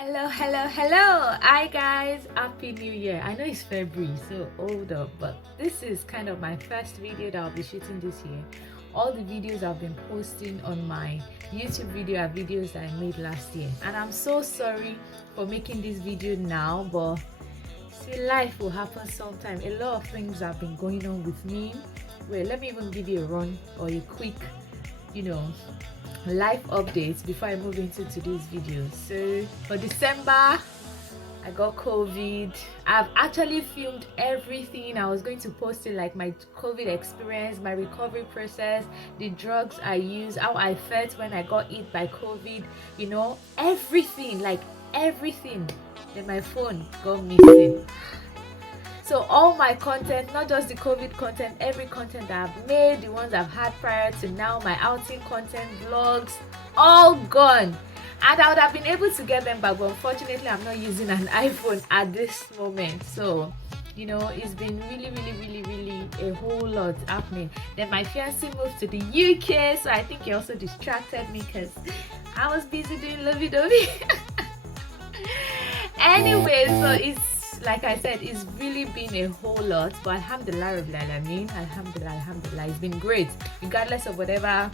Hello. Hi guys, happy new year. I know it's February, so hold up, but this is kind of my first video that I'll be shooting this year. All the videos I've been posting on my YouTube video are videos that I made last year, and I'm so sorry for making this video now, but see, life will happen sometime. A lot of things have been going on with me. Wait, let me even give you a run or a quick, life updates before I move into today's video. So for December, I got COVID. I've actually filmed everything. I was going to post it, like my COVID experience, my recovery process, the drugs I used, how I felt when I got hit by COVID, everything, like everything. Then my phone got missing. So all my content, not just the COVID content, every content that I've made, the ones I've had prior to now, my outing content, vlogs, all gone. And I would have been able to get them back, but unfortunately I'm not using an iPhone at this moment. So, it's been really a whole lot happening. Then my fiancé moved to the UCAS, so I think he also distracted me because I was busy doing lovey-dovey. Anyway, so it's, like I said, it's really been a whole lot, but alhamdulillah, alhamdulillah, it's been great regardless of whatever,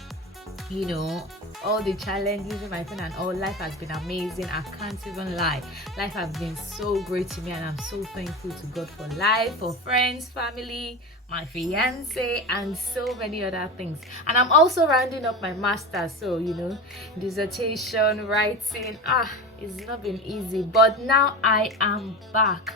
all the challenges in my phone and all. Life has been amazing. I can't even lie. Life has been so great to me, and I'm so thankful to God for life, for friends, family, my fiance, and so many other things. And I'm also rounding up my master's, so dissertation writing, it's not been easy, but now I am back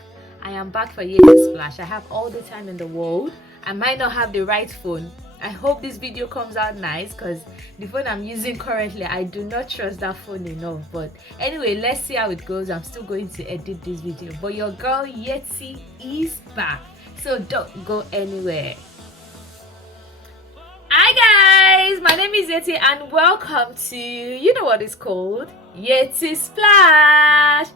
for UCAS Splash. I have all the time in the world. I might not have the right phone. I hope this video comes out nice, because the phone I'm using currently, I do not trust that phone enough. But anyway, let's see how it goes. I'm still going to edit this video, but your girl Yeti is back, so don't go anywhere. Hi guys, my name is Yeti and welcome to, what it's called, Yeti Splash.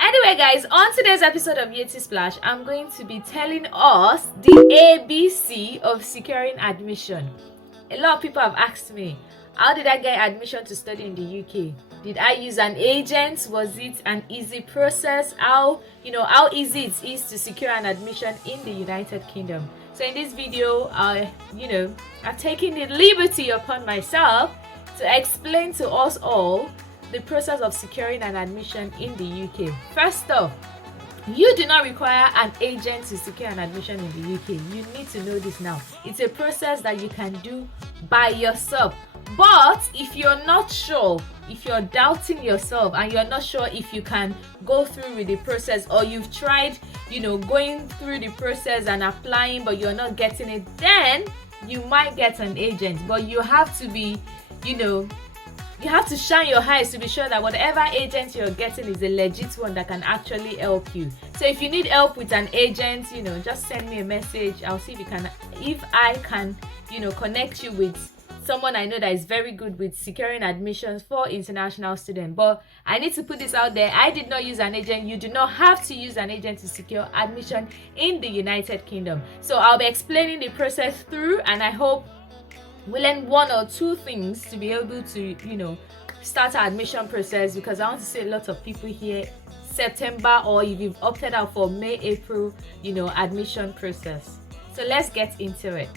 Anyway guys, on today's episode of Yeti Splash, I'm going to be telling us the ABC of securing admission. A lot of people have asked me, how did I get admission to study in the UK? Did I use an agent? Was it an easy process? How easy it is to secure an admission in the United Kingdom. So in this video, I've taken the liberty upon myself to explain to us all the process of securing an admission in the UK. First off, you do not require an agent to secure an admission in the UK. You need to know this now. It's a process that you can do by yourself. But if you're not sure, if you're doubting yourself and you're not sure if you can go through with the process, or you've tried, going through the process and applying, but you're not getting it, then you might get an agent. But you have to be, you have to shine your eyes to be sure that whatever agent you're getting is a legit one that can actually help you. So if you need help with an agent, just send me a message. I'll see if I can, connect you with someone I know that is very good with securing admissions for international students. But I need to put this out there. I did not use an agent. You do not have to use an agent to secure admission in the United Kingdom. So I'll be explaining the process through, and I hope we learn one or two things to be able to, start our admission process, because I want to see a lot of people here September, or if you've opted out for May, April, admission process. So let's get into it.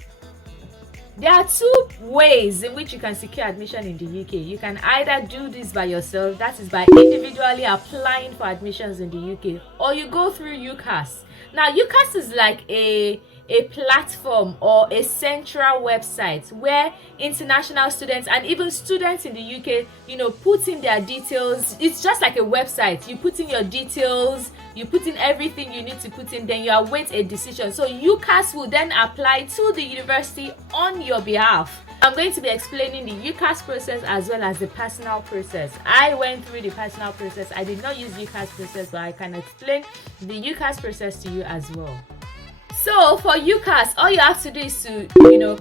There are two ways in which you can secure admission in the UK. You can either do this by yourself, that is by individually applying for admissions in the UK, or you go through UCAS. Now, UCAS is like a platform or a central website where international students and even students in the UK, put in their details. It's just like a website. You put in your details, you put in everything you need to put in, then you await a decision. So UCAS will then apply to the university on your behalf. I'm going to be explaining the UCAS process as well as the personal process. I went through the personal process. I did not use UCAS process, but I can explain the UCAS process to you as well. So for UCAS, all you have to do is to,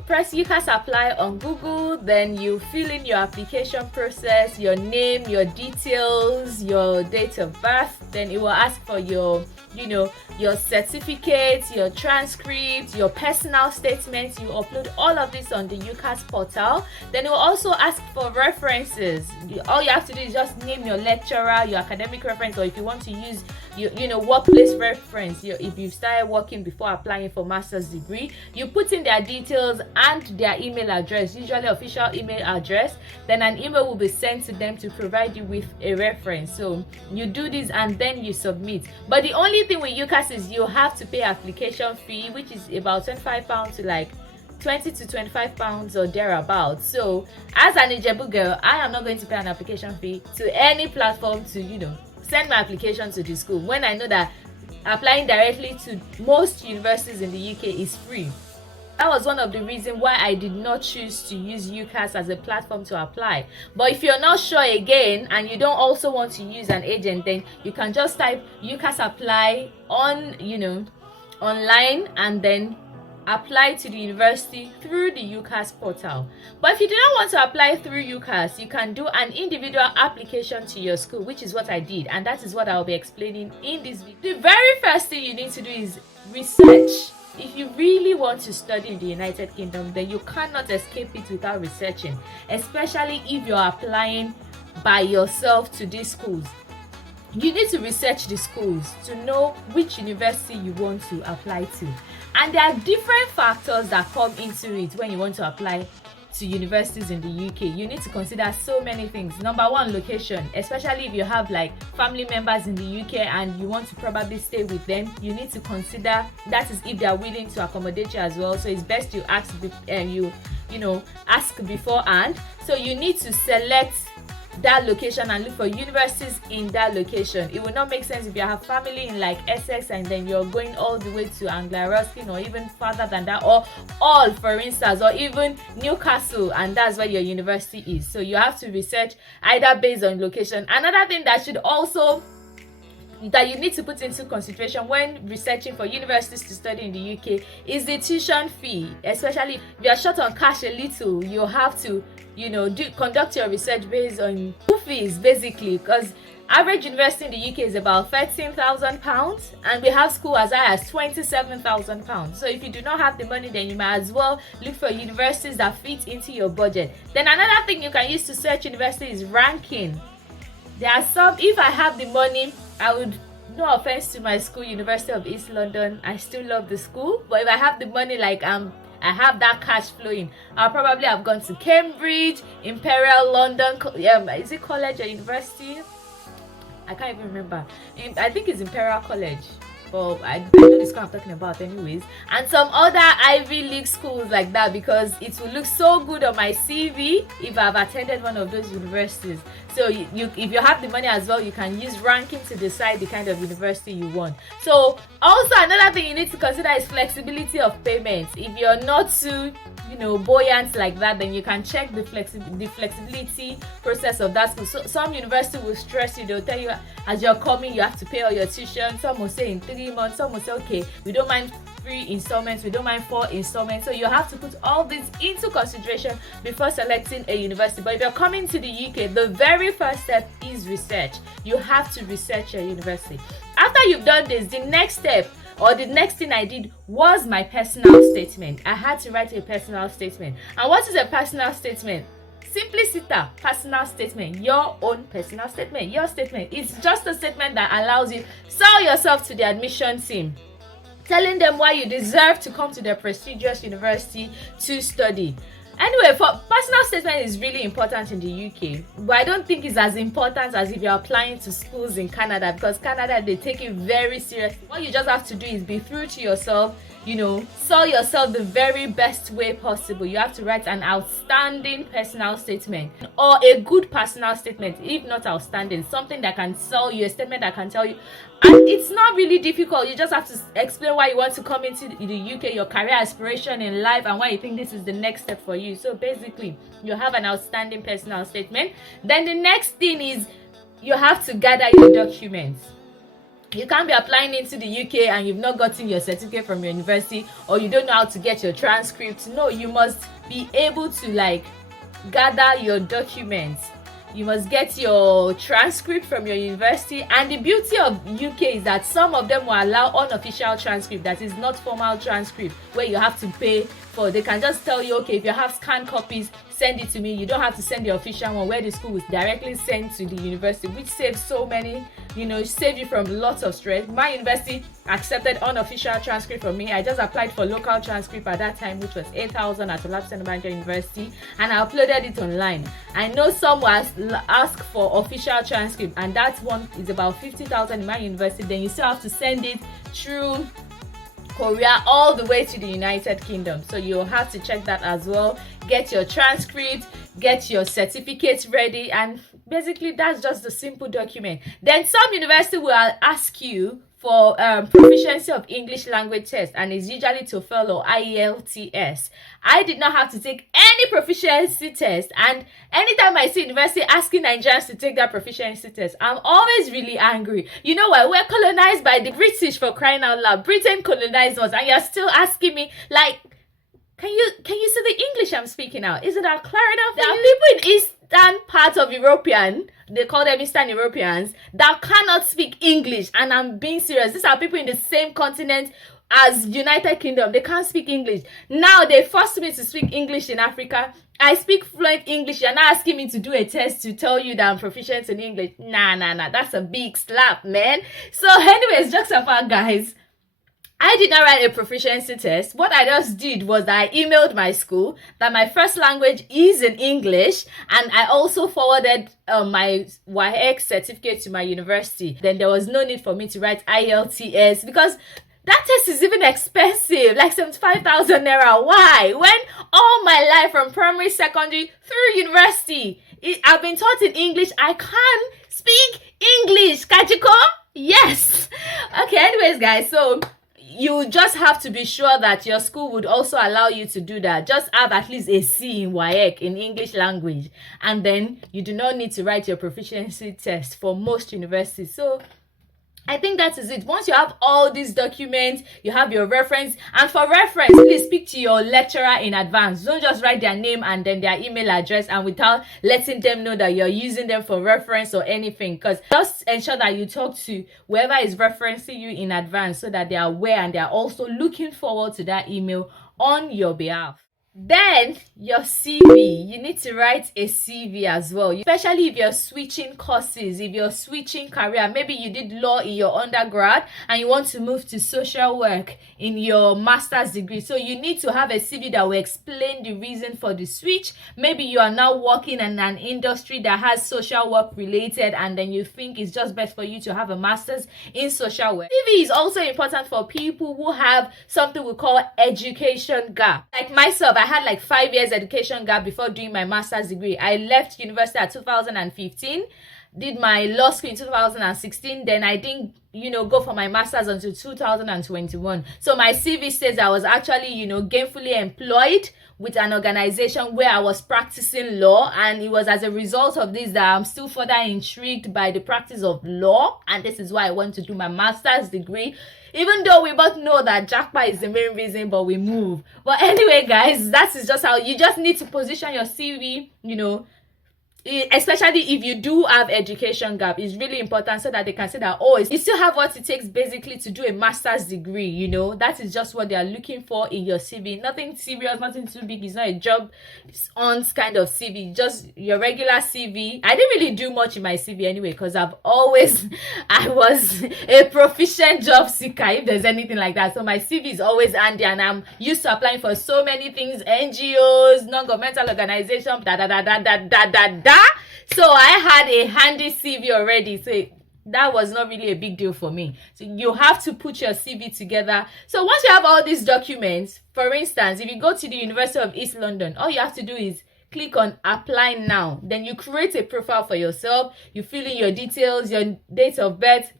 press UCAS apply on Google. Then you fill in your application process, your name, your details, your date of birth. Then it will ask for your certificates, your transcripts, your personal statements. You upload all of this on the UCAS portal. Then it will also ask for references. All you have to do is just name your lecturer, your academic reference, or if you want to use your workplace reference, if you started working before applying for master's degree, you put in their details and their email address, usually official email address. Then an email will be sent to them to provide you with a reference. So you do this and then you submit. But the only thing with UCAS is you have to pay application fee, which is about £25 to like 20 to 25 pounds or thereabouts. So as an Ijebu girl, I am not going to pay an application fee to any platform to send my application to the school, when I know that applying directly to most universities in the UK is free. That was one of the reasons why I did not choose to use UCAS as a platform to apply. But if you're not sure again and you don't also want to use an agent, then you can just type UCAS apply on online and then apply to the university through the UCAS portal. But if you do not want to apply through UCAS, you can do an individual application to your school, which is what I did, and that is what I'll be explaining in this video. The very first thing you need to do is research. If you really want to study in the United Kingdom, then you cannot escape it without researching, especially if you're applying by yourself to these schools. You need to research the schools to know which university you want to apply to. And there are different factors that come into it when you want to apply to universities in the UK. You need to consider so many things. Number one, location, especially if you have like family members in the UK and you want to probably stay with them. You need to consider, that is if they are willing to accommodate you as well. So it's best you ask ask beforehand. So you need to select that location and look for universities in that location. It will not make sense if you have family in like Essex and then you're going all the way to Anglia Ruskin or even further than that, or all for instance, or even Newcastle, and that's where your university is. So you have to research either based on location. Another thing that you need to put into consideration when researching for universities to study in the UK is the tuition fee. Especially if you are short on cash a little, you have to conduct your research based on school fees, basically, because average university in the UK is about £13,000 and we have school as high as £27,000. So if you do not have the money, then you might as well look for universities that fit into your budget. Then another thing you can use to search university is ranking. There are some, if I have the money, I would, no offense to my school, University of East London, I still love the school, but if I have the money, like I have that cash flowing, I'll probably have gone to Cambridge, Imperial London, is it college or university? I can't even remember. I think it's Imperial College. Well, I know the school I'm talking about anyways, and some other Ivy League schools like that, because it will look so good on my CV if I've attended one of those universities. So if you have the money as well, you can use ranking to decide the kind of university you want. So also another thing you need to consider is flexibility of payments. If you're not too buoyant like that, then you can check the flexibility process of that school. So some university will stress you. They'll tell you as you're coming you have to pay all your tuition. Some will say in 3 months, some will say okay, we don't mind 3 installments, we don't mind 4 installments. So you have to put all this into consideration before selecting a university. But if you're coming to the UK, the very first step is research. You have to research your university. After you've done this, the next step, or the next thing I did, was my personal statement. I had to write a personal statement. And what is a personal statement? Simpliciter, personal statement, your own personal statement, your statement. It's just a statement that allows you to sell yourself to the admission team, telling them why you deserve to come to their prestigious university to study. Anyway, for personal statement is really important in the UK, but I don't think it's as important as if you're applying to schools in Canada, because Canada, they take it very seriously. What you just have to do is be true to yourself, sell yourself the very best way possible. You have to write an outstanding personal statement, or a good personal statement, if not outstanding, something that can sell you, a statement that can tell you. And it's not really difficult. You just have to explain why you want to come into the UK, your career aspiration in life, and why you think this is the next step for you. So basically, you have an outstanding personal statement. Then the next thing is you have to gather your documents. You can't be applying into the UK and you've not gotten your certificate from your university, or you don't know how to get your transcript. No, you must be able to like gather your documents. You must get your transcript from your university. And the beauty of UK is that some of them will allow unofficial transcript, that is not formal transcript, where you have to pay for. They can just tell you, okay, if you have scanned copies, send it to me. You don't have to send the official one, where the school will directly send to the university, which saves so many, save you from lots of stress. My university accepted unofficial transcript from me. I just applied for local transcript at that time, which was 8,000 at Olabisi University, and I uploaded it online. I know some was asked for official transcript, and that one is about 50,000 in my university. Then you still have to send it through Korea all the way to the United Kingdom, so you'll have to check that as well. Get your transcript, get your certificates ready, and basically that's just the simple document. Then some university will ask you for proficiency of English language test, and it's usually TOEFL or IELTS. I did not have to take any proficiency test, and anytime I see university asking Nigerians to take that proficiency test, I'm always really angry. You know why? We're colonized by the British, for crying out loud. Britain colonized us, and you're still asking me like, can you see the English I'm speaking now? Is it out clear enough? There are people in eastern part of European, they call them Eastern Europeans, that cannot speak English, and I'm being serious. These are people in the same continent as United Kingdom. They can't speak English. Now they forced me to speak English in Africa. I speak fluent English. You're not asking me to do a test to tell you that I'm proficient in English. Nah. That's a big slap, man. So anyways, jokes apart, guys, I did not write a proficiency test. What I just did was that I emailed my school that my first language is in English, and I also forwarded my WAEC certificate to my university. Then there was no need for me to write IELTS, because that test is even expensive, like 75,000 naira. Why? When all my life from primary, secondary, through university, I've been taught in English. I can speak English. Kajiko? Yes. Okay, anyways, guys, so you just have to be sure that your school would also allow you to do that. Just have at least a C in WAEC, in English language, and then you do not need to write your proficiency test for most universities. So I think that is it. Once you have all these documents, you have your reference, and for reference, please speak to your lecturer in advance. Don't just write their name and then their email address and without letting them know that you're using them for reference or anything, because just ensure that you talk to whoever is referencing you in advance so that they are aware and they are also looking forward to that email on your behalf. Then your CV, you need to write a CV as well, especially if you're switching courses, if you're switching career. Maybe you did law in your undergrad and you want to move to social work in your master's degree. So you need to have a CV that will explain the reason for the switch. Maybe you are now working in an industry that has social work related, and then you think it's just best for you to have a master's in social work. CV is also important for people who have something we call education gap. Like myself, I had like 5 years education gap before doing my master's degree. I left university at 2015, did my law school in 2016, then I didn't go for my master's until 2021. So my CV says I was actually gainfully employed with an organization where I was practicing law, and it was as a result of this that I'm still further intrigued by the practice of law, and this is why I want to do my master's degree. Even though we both know that jackpot is the main reason, but we move. But anyway, guys, that is just how you just need to position your CV, especially if you do have education gap. It's really important so that they can say that, oh, you still have what it takes basically to do a master's degree. That is just what they are looking for in your CV. Nothing serious, nothing too big. It's not a job on kind of CV, just your regular CV. I didn't really do much in my CV anyway, because I was a proficient job seeker, if there's anything like that. So my CV is always handy, and I'm used to applying for so many things, NGOs, non-governmental organizations, So I had a handy CV already, so that was not really a big deal for me. So you have to put your CV together. So once you have all these documents, for instance, if you go to the University of East London, all you have to do is click on apply now. Then you create a profile for yourself, you fill in your details, your date of birth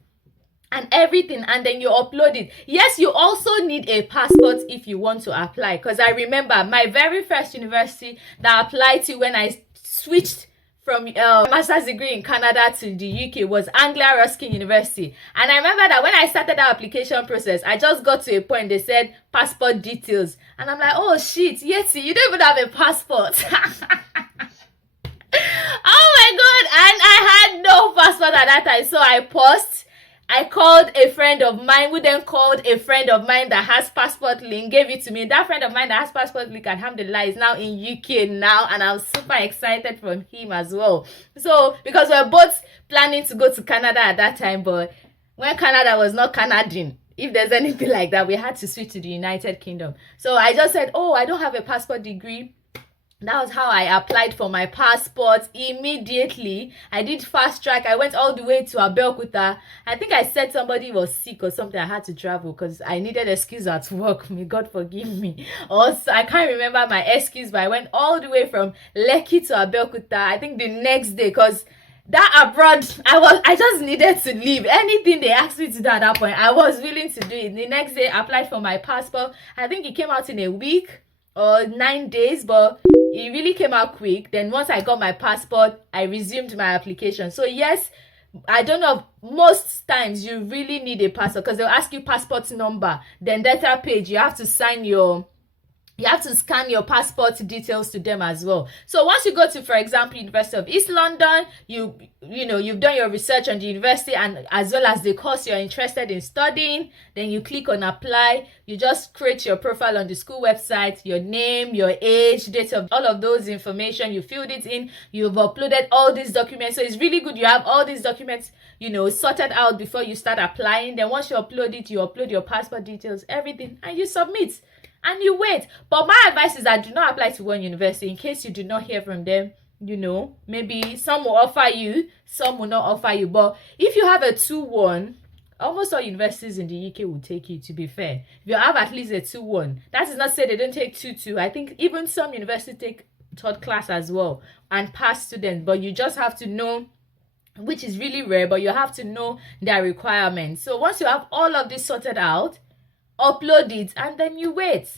and everything, and then you upload it. Yes, you also need a passport if you want to apply, because I remember my very first university that I applied to when I switched from master's degree in Canada to the UK was Anglia Ruskin University. And I remember that when I started that application process, I just got to a point, they said passport details. And I'm like, oh shit, Yeti, you don't even have a passport. Oh my god, and I had no passport at that time, so I paused. I called a friend of mine, who then called a friend of mine that has passport link, gave it to me. That friend of mine that has passport link, alhamdulillah, is now in UK now, and I'm super excited from him as well. So, because we're both planning to go to Canada at that time, but when Canada was not Canadian, if there's anything like that, we had to switch to the United Kingdom. So I just said, oh, I don't have a passport degree. That was how I applied for my passport immediately. I did fast track. I went all the way to Abeokuta. I think I said somebody was sick or something. I had to travel because I needed excuse at work. May God forgive me. Also, I can't remember my excuse, but I went all the way from Lekki to Abeokuta. I think the next day, because that abroad, I just needed to leave. Anything they asked me to do at that point, I was willing to do it. The next day, I applied for my passport. I think it came out in a week or 9 days, but it really came out quick. Then once I got my passport, I resumed my application. So yes, I don't know, most times you really need a passport because they'll ask you passport number. Then data page, you have to scan your passport details to them as well. So once you go to, for example, University of East London, you've done your research on the university and as well as the course you're interested in studying, then you click on apply. You just create your profile on the school website, your name, your age, date of, all of those information, you filled it in, you've uploaded all these documents. So it's really good you have all these documents, sorted out before you start applying. Then once you upload it, you upload your passport details, everything, and you submit. And you wait. But my advice is that do not apply to one university in case you do not hear from them. Maybe some will offer you, some will not offer you. But if you have a 2-1, almost all universities in the UK will take you, to be fair. If you have at least a 2-1, that is not to say they don't take 2-2. I think even some universities take third class as well and pass students. But you just have to know, which is really rare, but you have to know their requirements. So once you have all of this sorted out, upload it and then you wait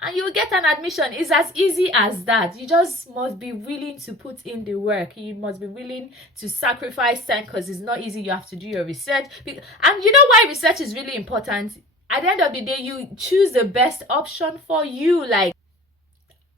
and you'll get an admission. It's as easy as that. You just must be willing to put in the work. You must be willing to sacrifice time because it's not easy. You have to do your research, and you know why research is really important. At the end of the day, you choose the best option for you. Like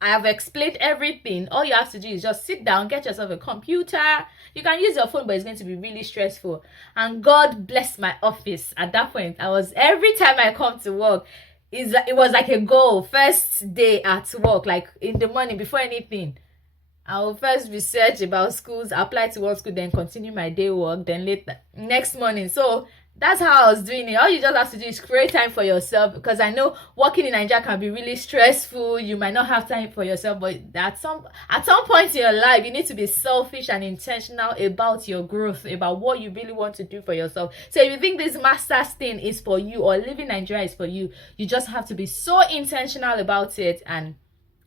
I have explained everything. All you have to do is just sit down, get yourself a computer. You can use your phone, but it's going to be really stressful. And God bless my office. At that point, every time I come to work, it was like a goal. First day at work, like in the morning, before anything, I will first research about schools, apply to one school, then continue my day work, then later, next morning. So that's how I was doing it. All you just have to do is create time for yourself, because I know working in Nigeria can be really stressful. You might not have time for yourself, but at some point in your life, you need to be selfish and intentional about your growth, about what you really want to do for yourself. So if you think this master's thing is for you or living Nigeria is for you, you just have to be so intentional about it, and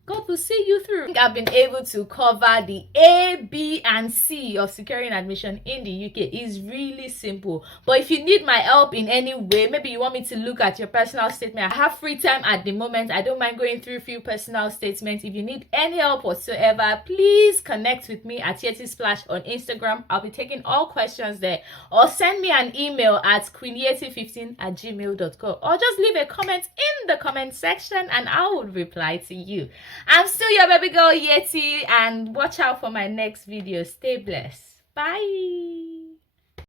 God will see you through. I think I've been able to cover the A, B, and C of securing admission in the UK. It's really simple. But if you need my help in any way, maybe you want me to look at your personal statement, I have free time at the moment. I don't mind going through a few personal statements. If you need any help whatsoever, please connect with me at Yeti Splash on Instagram. I'll be taking all questions there. Or send me an email at queeny15@gmail.com. Or just leave a comment in the comment section and I will reply to you. I'm still your baby girl Yeti, and watch out for my next video. Stay blessed. Bye.